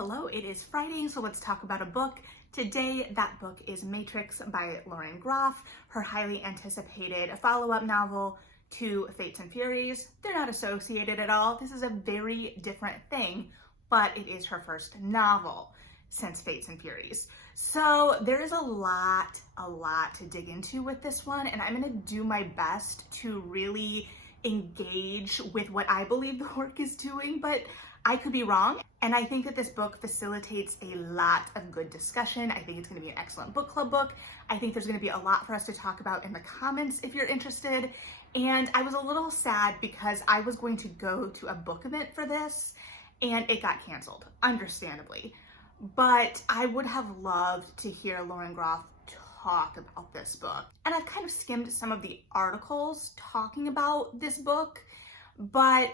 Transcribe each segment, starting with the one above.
Hello, it is Friday, so let's talk about a book. Today, that book is Matrix by Lauren Groff, her highly anticipated follow-up novel to Fates and Furies. They're not associated at all. This is a very different thing, but it is her first novel since Fates and Furies. So there is a lot to dig into with this one, and I'm gonna do my best to really engage with what I believe the work is doing, but I could be wrong. And I think that this book facilitates a lot of good discussion. I think it's gonna be an excellent book club book. I think there's gonna be a lot for us to talk about in the comments if you're interested. And I was a little sad because I was going to go to a book event for this and it got canceled, understandably. But I would have loved to hear Lauren Groff talk about this book. And I've kind of skimmed some of the articles talking about this book, but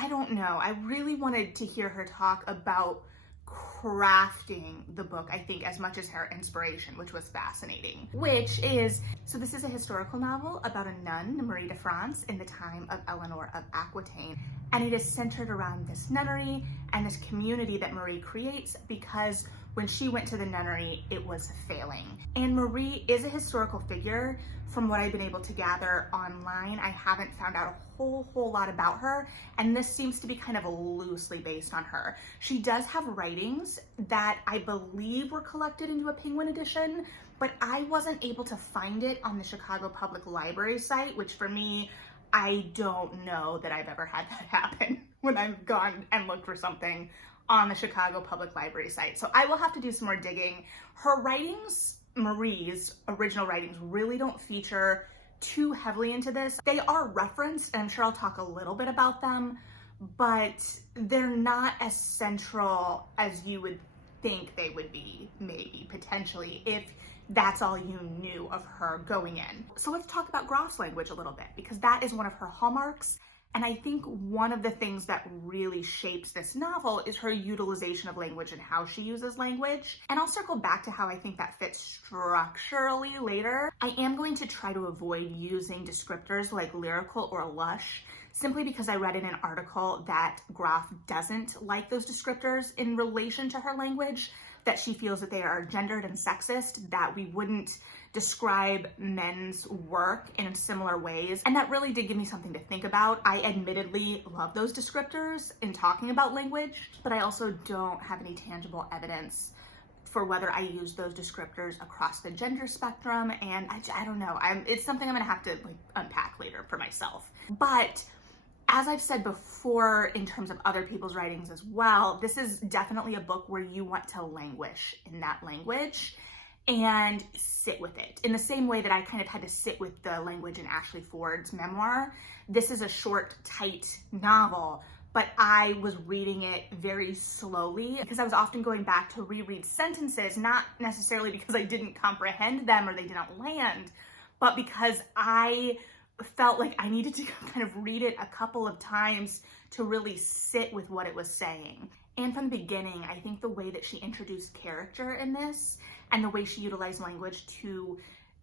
I don't know. I really wanted to hear her talk about crafting the book, I think, as much as her inspiration, which was fascinating. So this is a historical novel about a nun, Marie de France, in the time of Eleanor of Aquitaine. And it is centered around this nunnery and this community that Marie creates because when she went to the nunnery, it was failing. And Marie is a historical figure. From what I've been able to gather online, I haven't found out a whole lot about her, and this seems to be kind of loosely based on her. She does have writings that I believe were collected into a Penguin edition, but I wasn't able to find it on the Chicago Public Library site, which for me, I don't know that I've ever had that happen when I've gone and looked for something on the Chicago Public Library site. So I will have to do some more digging. Her writings, Marie's original writings, really don't feature too heavily into this. They are referenced, and I'm sure I'll talk a little bit about them, but they're not as central as you would think they would be, maybe, potentially, if that's all you knew of her going in. So let's talk about Groff's language a little bit, because that is one of her hallmarks. And I think one of the things that really shapes this novel is her utilization of language and how she uses language. And I'll circle back to how I think that fits structurally later. I am going to try to avoid using descriptors like lyrical or lush, simply because I read in an article that Groff doesn't like those descriptors in relation to her language, that she feels that they are gendered and sexist, that we wouldn't describe men's work in similar ways. And that really did give me something to think about. I admittedly love those descriptors in talking about language, but I also don't have any tangible evidence for whether I use those descriptors across the gender spectrum. And I don't know, it's something I'm gonna have to unpack later for myself. But as I've said before, in terms of other people's writings as well, this is definitely a book where you want to languish in that language and sit with it. In the same way that I kind of had to sit with the language in Ashley Ford's memoir. This is a short, tight novel, but I was reading it very slowly because I was often going back to reread sentences, not necessarily because I didn't comprehend them or they didn't land, but because I felt like I needed to kind of read it a couple of times to really sit with what it was saying. And from the beginning, I think the way that she introduced character in this and the way she utilized language to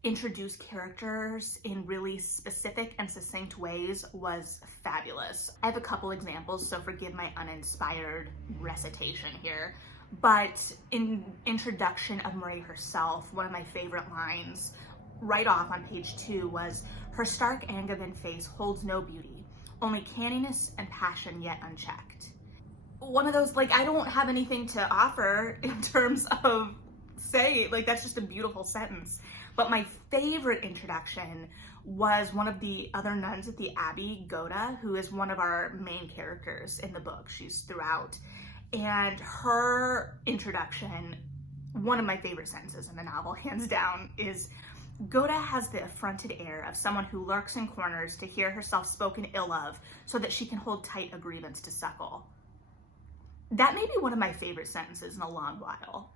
introduce characters in really specific and succinct ways was fabulous. I have a couple examples, so forgive my uninspired recitation here. But in introduction of Marie herself, one of my favorite lines right off on page 2 was, "Her stark Angevin face holds no beauty, only canniness and passion yet unchecked." One of those, I don't have anything to offer in terms of that's just a beautiful sentence. But my favorite introduction was one of the other nuns at the Abbey, Goda, who is one of our main characters in the book. She's throughout. And her introduction, one of my favorite sentences in the novel, hands down, is, "Goda has the affronted air of someone who lurks in corners to hear herself spoken ill of so that she can hold tight a grievance to suckle." That may be one of my favorite sentences in a long while.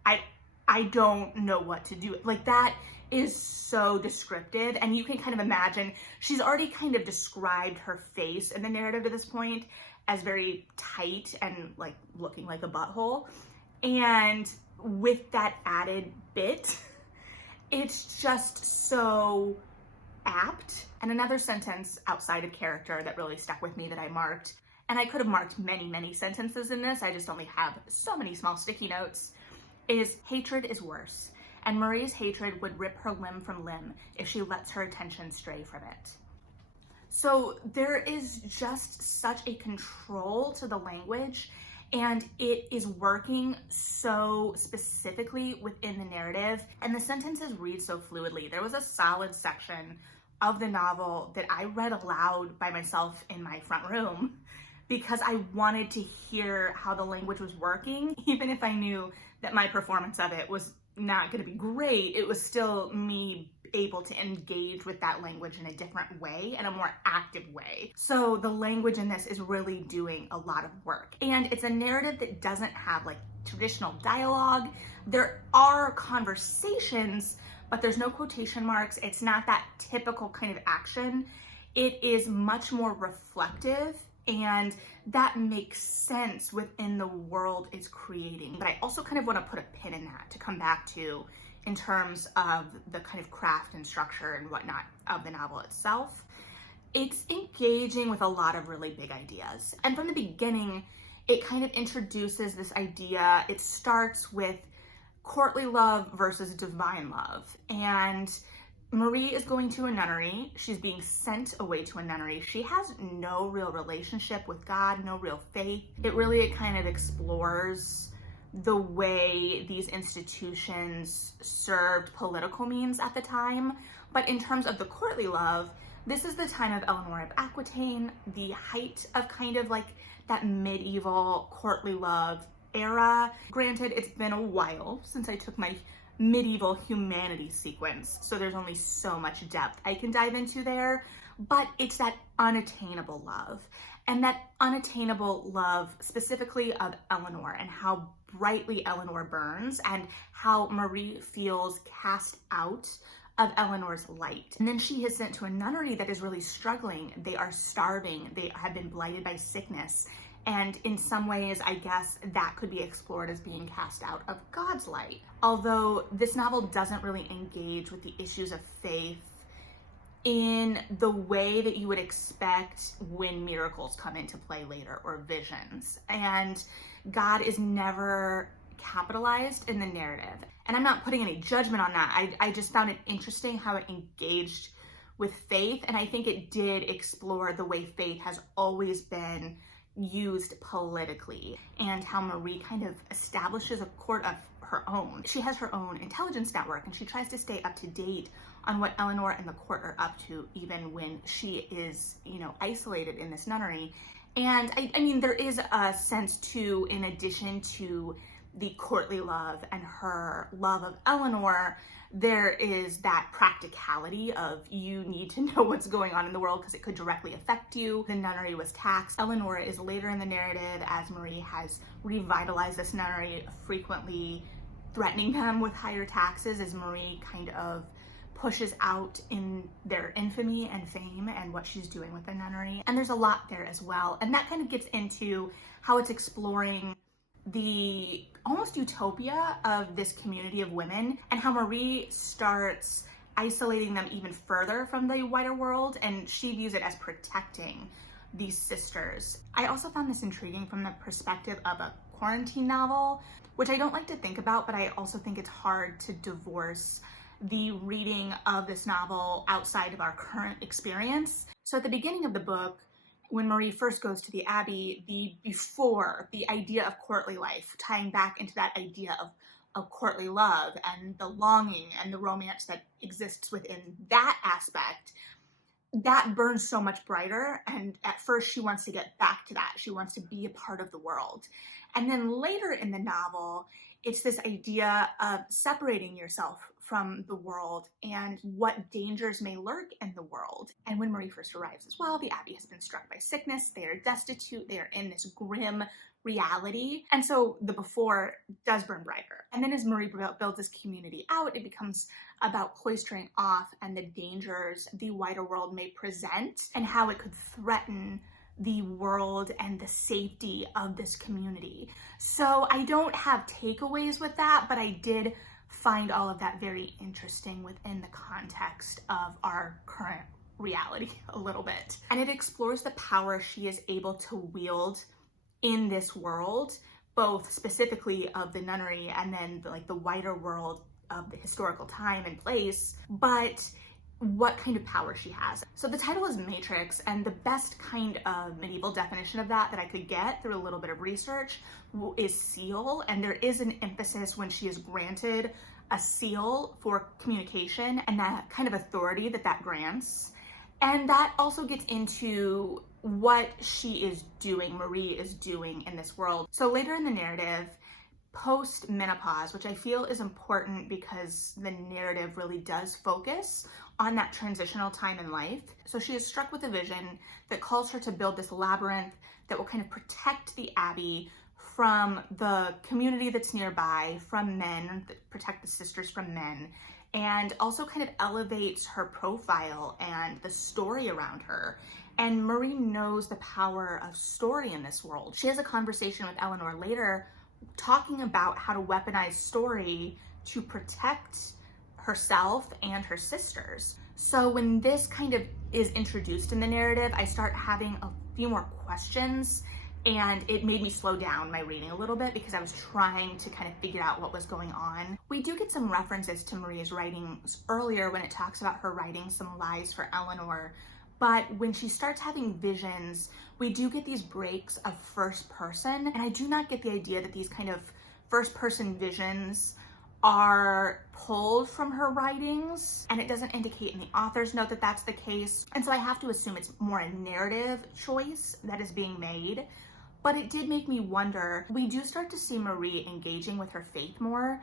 I don't know what to do. That is so descriptive, and you can kind of imagine, she's already kind of described her face in the narrative to this point as very tight and looking like a butthole. And with that added bit, it's just so apt. And another sentence outside of character that really stuck with me that I marked and I could have marked many, many sentences in this, I just only have so many small sticky notes, is hatred is worse. And Marie's hatred would rip her limb from limb if she lets her attention stray from it. So there is just such a control to the language, and it is working so specifically within the narrative, and the sentences read so fluidly. There was a solid section of the novel that I read aloud by myself in my front room because I wanted to hear how the language was working. Even if I knew that my performance of it was not going to be great, it was still me able to engage with that language in a different way, in a more active way. So the language in this is really doing a lot of work. And it's a narrative that doesn't have like traditional dialogue. There are conversations, but there's no quotation marks. It's not that typical kind of action. It is much more reflective, and that makes sense within the world it's creating. But I also kind of want to put a pin in that to come back to in terms of the kind of craft and structure and whatnot of the novel itself. It's engaging with a lot of really big ideas. And from the beginning, it kind of introduces this idea. It starts with courtly love versus divine love. And Marie is going to a nunnery. She's being sent away to a nunnery. She has no real relationship with God, no real faith. It kind of explores the way these institutions served political means at the time. But in terms of the courtly love, this is the time of Eleanor of Aquitaine, the height of kind of like that medieval courtly love era. Granted, it's been a while since I took my medieval humanities sequence, so there's only so much depth I can dive into there, but it's that unattainable love. And that unattainable love specifically of Eleanor, and how brightly Eleanor burns, and how Marie feels cast out of Eleanor's light. And then she is sent to a nunnery that is really struggling. They are starving. They have been blighted by sickness. And in some ways, I guess that could be explored as being cast out of God's light. Although this novel doesn't really engage with the issues of faith in the way that you would expect when miracles come into play later, or visions. And God is never capitalized in the narrative. And I'm not putting any judgment on that. I just found it interesting how it engaged with faith. And I think it did explore the way faith has always been used politically, and how Marie kind of establishes a court of her own. She has her own intelligence network, and she tries to stay up to date on what Eleanor and the court are up to, even when she is, isolated in this nunnery. And I mean, there is a sense too, in addition to the courtly love and her love of Eleanor, there is that practicality of you need to know what's going on in the world because it could directly affect you. The nunnery was taxed. Eleanor is later in the narrative, as Marie has revitalized this nunnery, frequently threatening them with higher taxes as Marie kind of pushes out in their infamy and fame and what she's doing with the nunnery. And there's a lot there as well. And that kind of gets into how it's exploring the almost utopia of this community of women, and how Marie starts isolating them even further from the wider world, and she views it as protecting these sisters. I also found this intriguing from the perspective of a quarantine novel, which I don't like to think about, but I also think it's hard to divorce the reading of this novel outside of our current experience. So at the beginning of the book, when Marie first goes to the Abbey, the idea of courtly life, tying back into that idea of courtly love and the longing and the romance that exists within that aspect, that burns so much brighter. And at first she wants to get back to that. She wants to be a part of the world. And then later in the novel, it's this idea of separating yourself from the world and what dangers may lurk in the world. And when Marie first arrives as well, the Abbey has been struck by sickness. They are destitute. They are in this grim reality. And so the before does burn brighter. And then as Marie builds this community out, it becomes about cloistering off and the dangers the wider world may present and how it could threaten the world and the safety of this community. So I don't have takeaways with that, but I did find all of that very interesting within the context of our current reality a little bit. And it explores the power she is able to wield in this world, both specifically of the nunnery and then like the wider world of the historical time and place, but what kind of power she has. So the title is Matrix, and the best kind of medieval definition of that I could get through a little bit of research is seal, and there is an emphasis when she is granted a seal for communication and that kind of authority that grants. And that also gets into what she is doing, Marie is doing in this world. So later in the narrative, post-menopause, which I feel is important because the narrative really does focus on that transitional time in life. So she is struck with a vision that calls her to build this labyrinth that will kind of protect the abbey from the community that's nearby, from men, protect the sisters from men, and also kind of elevates her profile and the story around her. And Marie knows the power of story in this world. She has a conversation with Eleanor later talking about how to weaponize story to protect herself and her sisters. So when this kind of is introduced in the narrative, I start having a few more questions, and it made me slow down my reading a little bit because I was trying to kind of figure out what was going on. We do get some references to Marie's writings earlier when it talks about her writing some lies for Eleanor, but when she starts having visions, we do get these breaks of first person, and I do not get the idea that these kind of first person visions are pulled from her writings, and it doesn't indicate in the author's note that that's the case. And so I have to assume it's more a narrative choice that is being made. But it did make me wonder, we do start to see Marie engaging with her faith more,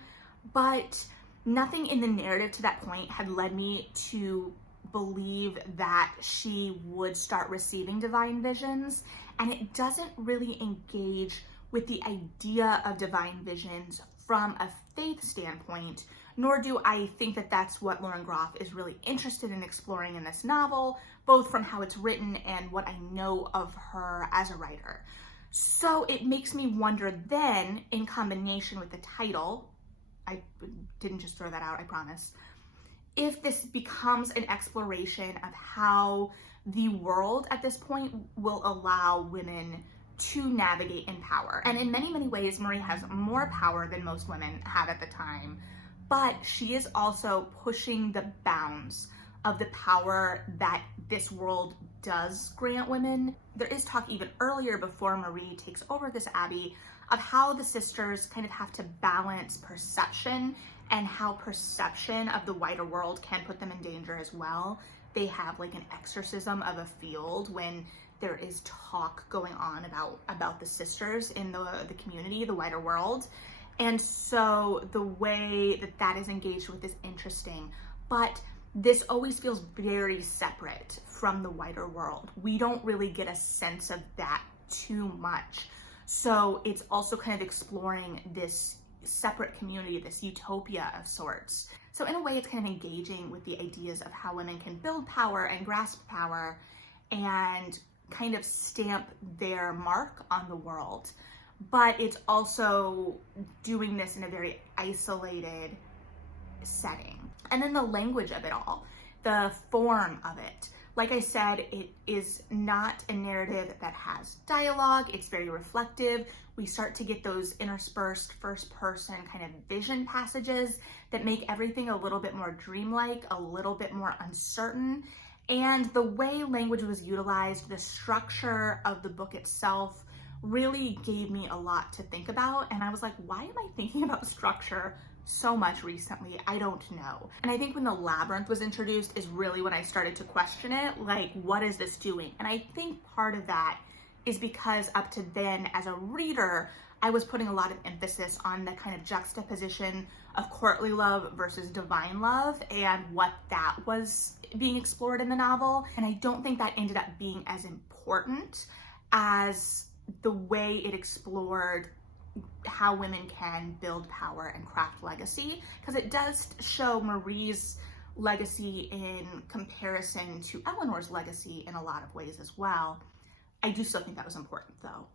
but nothing in the narrative to that point had led me to believe that she would start receiving divine visions. And it doesn't really engage with the idea of divine visions from a faith standpoint, nor do I think that that's what Lauren Groff is really interested in exploring in this novel, both from how it's written and what I know of her as a writer. So it makes me wonder then, in combination with the title, I didn't just throw that out, I promise, if this becomes an exploration of how the world at this point will allow women to navigate in power. And in many, many ways, Marie has more power than most women have at the time, but she is also pushing the bounds of the power that this world does grant women. There is talk even earlier, before Marie takes over this abbey, of how the sisters kind of have to balance perception and how perception of the wider world can put them in danger as well. They have like an exorcism of a field when there is talk going on about the sisters in the community, the wider world. And so the way that is engaged with is interesting, but this always feels very separate from the wider world. We don't really get a sense of that too much. So it's also kind of exploring this separate community, this utopia of sorts. So in a way, it's kind of engaging with the ideas of how women can build power and grasp power and kind of stamp their mark on the world. But it's also doing this in a very isolated setting. And then the language of it all, the form of it. Like I said, it is not a narrative that has dialogue. It's very reflective. We start to get those interspersed first person kind of vision passages that make everything a little bit more dreamlike, a little bit more uncertain. And the way language was utilized, the structure of the book itself really gave me a lot to think about. And I was like, why am I thinking about structure so much recently? I don't know. And I think when the labyrinth was introduced is really when I started to question it, like, what is this doing? And I think part of that is because up to then, as a reader, I was putting a lot of emphasis on the kind of juxtaposition of courtly love versus divine love and what that was being explored in the novel. And I don't think that ended up being as important as the way it explored how women can build power and craft legacy, because it does show Marie's legacy in comparison to Eleanor's legacy in a lot of ways as well. I do still think that was important though.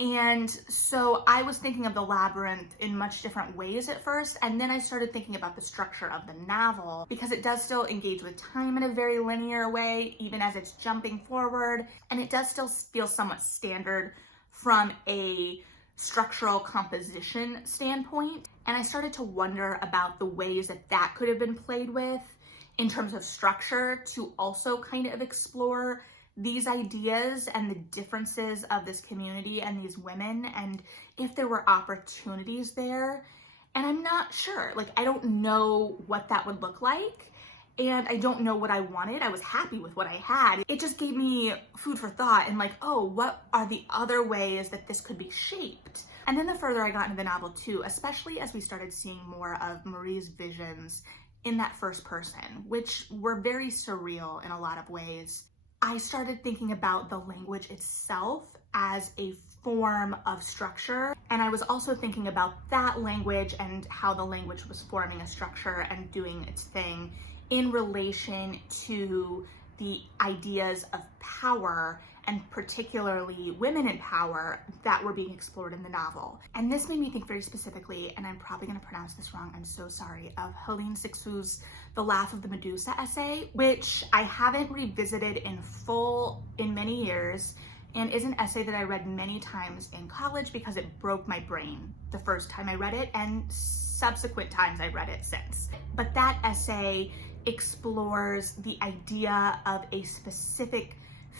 And so I was thinking of the labyrinth in much different ways at first, and then I started thinking about the structure of the novel, because it does still engage with time in a very linear way, even as it's jumping forward, and it does still feel somewhat standard from a structural composition standpoint. And I started to wonder about the ways that that could have been played with in terms of structure to also kind of explore these ideas and the differences of this community and these women, and if there were opportunities there. And I'm not sure, like, I don't know what that would look like, and I don't know what I wanted. I was happy with what I had. It just gave me food for thought, and like, oh, what are the other ways that this could be shaped? And then the further I got into the novel too, especially as we started seeing more of Marie's visions in that first person, which were very surreal in a lot of ways, I started thinking about the language itself as a form of structure. And I was also thinking about that language and how the language was forming a structure and doing its thing in relation to the ideas of power, and particularly women in power, that were being explored in the novel. And this made me think very specifically, and I'm probably gonna pronounce this wrong, I'm so sorry, of Helene Cixous's The Laugh of the Medusa essay, which I haven't revisited in full in many years, and is an essay that I read many times in college because it broke my brain the first time I read it, and subsequent times I read it since. But that essay explores the idea of a specific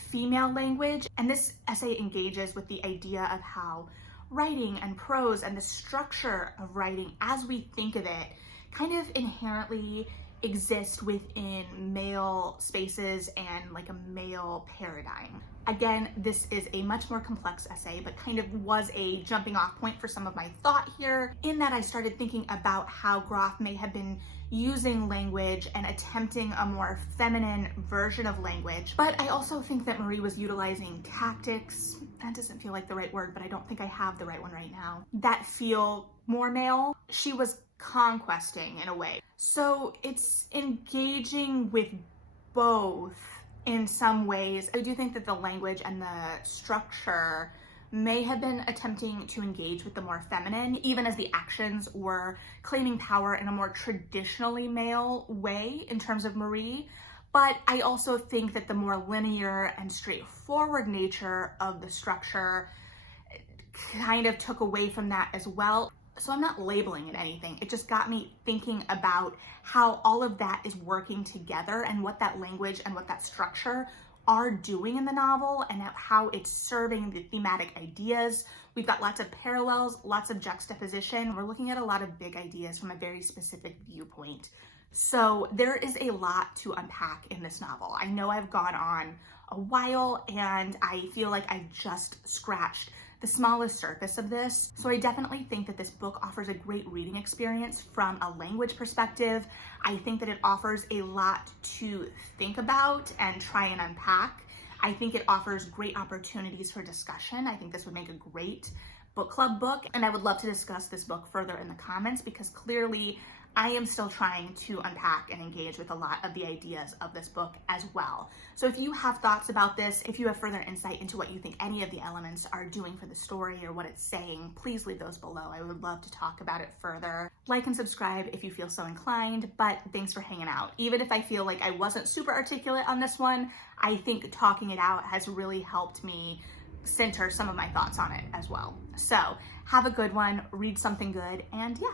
female language, and this essay engages with the idea of how writing and prose and the structure of writing as we think of it kind of inherently exist within male spaces and like a male paradigm. Again, this is a much more complex essay, but kind of was a jumping off point for some of my thought here, in that I started thinking about how Groff may have been using language and attempting a more feminine version of language. But I also think that Marie was utilizing tactics, that doesn't feel like the right word, but I don't think I have the right one right now, that feel more male. She was conquesting in a way. So it's engaging with both in some ways. I do think that the language and the structure may have been attempting to engage with the more feminine, even as the actions were claiming power in a more traditionally male way in terms of Marie. But I also think that the more linear and straightforward nature of the structure kind of took away from that as well. So I'm not labeling it anything. It just got me thinking about how all of that is working together and what that language and what that structure are doing in the novel, and how it's serving the thematic ideas. We've got lots of parallels, lots of juxtaposition. We're looking at a lot of big ideas from a very specific viewpoint. So there is a lot to unpack in this novel. I know I've gone on a while, and I feel like I've just scratched the smallest surface of this. So I definitely think that this book offers a great reading experience from a language perspective. I think that it offers a lot to think about and try and unpack. I think it offers great opportunities for discussion. I think this would make a great book club book, and I would love to discuss this book further in the comments, because clearly I am still trying to unpack and engage with a lot of the ideas of this book as well. So if you have thoughts about this, if you have further insight into what you think any of the elements are doing for the story or what it's saying, please leave those below. I would love to talk about it further. Like and subscribe if you feel so inclined, but thanks for hanging out. Even if I feel like I wasn't super articulate on this one, I think talking it out has really helped me center some of my thoughts on it as well. So have a good one, read something good, and yeah.